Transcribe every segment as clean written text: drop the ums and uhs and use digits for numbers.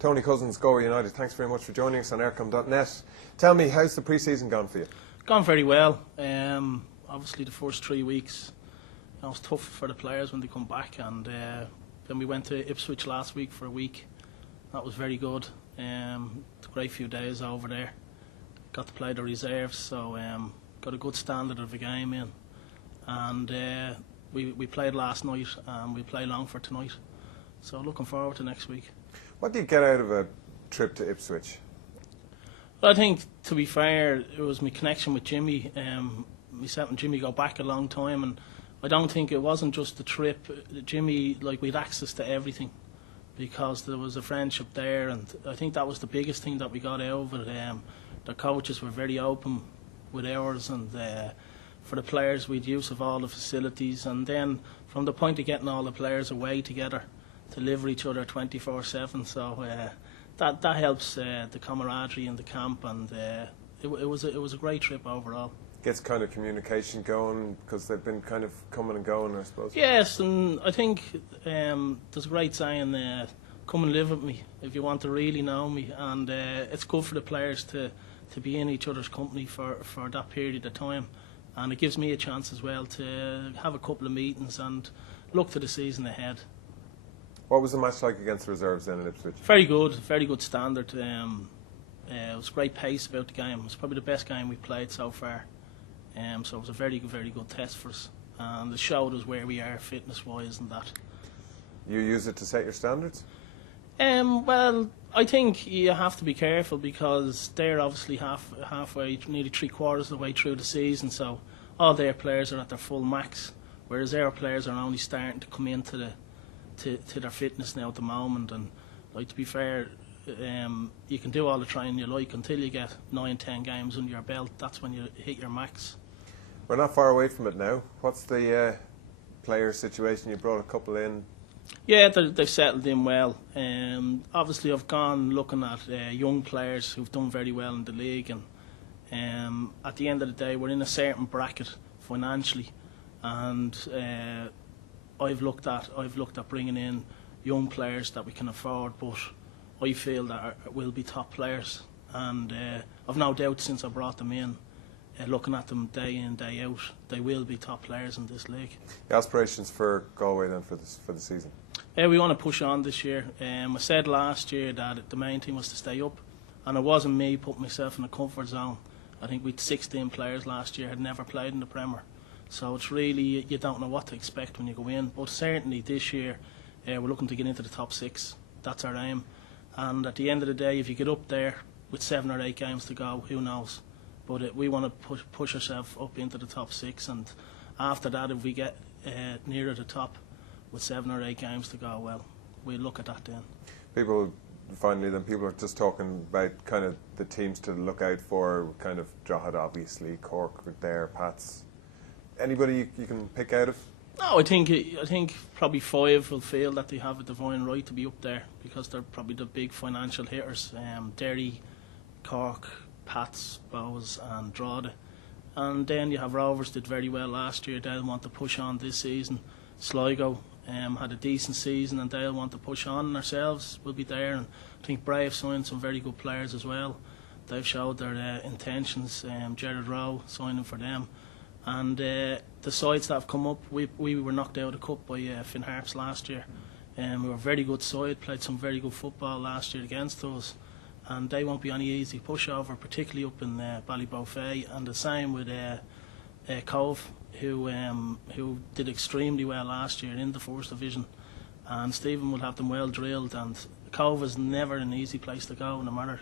Tony Cousins, Galway United, thanks very much for joining us on Eircom.net. Tell me, how's the pre-season gone for you? Gone very well. Obviously the first 3 weeks, it was tough for the players when they come back, and then we went to Ipswich last week for a week. That was very good. A great few days over there. Got to play the reserves, so got a good standard of the game in. And we played last night, and we play Longford tonight. So looking forward to next week. What do you get out of a trip to Ipswich? Well, I think, to be fair, it was my connection with Jimmy. Myself and Jimmy go back a long time, and I don't think it wasn't just the trip. Jimmy, we'd access to everything because there was a friendship there, and I think that was the biggest thing that we got out of it. The coaches were very open with ours, and for the players we'd use of all the facilities, and then from the point of getting all the players away together to live with each other 24/7, so that helps the camaraderie in the camp, and it was a great trip overall. Gets kind of communication going because they've been kind of coming and going, I suppose. Yes, and I think there's a great saying, come and live with me if you want to really know me, and it's good for the players to be in each other's company for that period of time, and it gives me a chance as well to have a couple of meetings and look to the season ahead. What was the match like against the reserves then in Ipswich? Very good standard. It was great pace about the game. It was probably the best game we've played so far. So it was a very good test for us, and it showed us where we are fitness-wise and that. You use it to set your standards? Well, I think you have to be careful because they're obviously halfway, nearly 3/4 of the way through the season, so all their players are at their full max, whereas our players are only starting to come into to their fitness now at the moment. And to be fair, you can do all the training you like until you get 9-10 games under your belt. That's when you hit your max. We're not far away from it now. What's the player situation? You brought a couple in. Yeah, they've settled in well. Obviously, I've gone looking at young players who've done very well in the league, and at the end of the day, we're in a certain bracket financially, and I've looked at bringing in young players that we can afford, but I feel that will be top players, and I've no doubt since I brought them in, looking at them day in, day out, they will be top players in this league. The aspirations for Galway then for the season? We want to push on this year. I said last year that the main thing was to stay up, and it wasn't me putting myself in a comfort zone. I think we had 16 players last year had never played in the Premier, so it's really, you don't know what to expect when you go in, but certainly this year we're looking to get into the top 6. That's our aim, and at the end of the day, if you get up there with 7 or 8 games to go, who knows? But we want to push ourselves up into the top 6, and after that, if we get nearer the top with 7 or 8 games to go, well, we'll look at that then. People are just talking about kind of the teams to look out for, kind of Drogheda obviously, Cork were there, Pats. Anybody you can pick out of? No, I think probably 5 will feel that they have a divine right to be up there because they're probably the big financial hitters. Derry, Cork, Pats, Bows and Drogheda. And then you have Rovers did very well last year. They'll want to push on this season. Sligo had a decent season and they'll want to push on, and ourselves will be there. And I think Brave signed some very good players as well. They've showed their intentions. Gerard Rowe signing for them. And the sides that have come up, we were knocked out of the cup by Finn Harps last year. We were a very good side, played some very good football last year against us, and they won't be any easy pushover, particularly up in Ballybofey. And the same with Cove, who did extremely well last year in the first division, and Stephen will have them well drilled. And Cove is never an easy place to go, no matter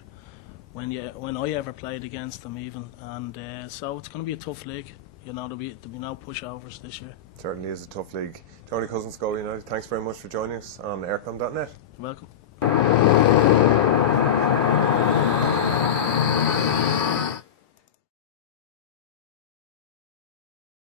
when I ever played against them even. And so it's going to be a tough league. There'll be no pushovers this year. Certainly is a tough league. Tony Cousins, Galway United, thanks very much for joining us on Eircom.net. You're welcome.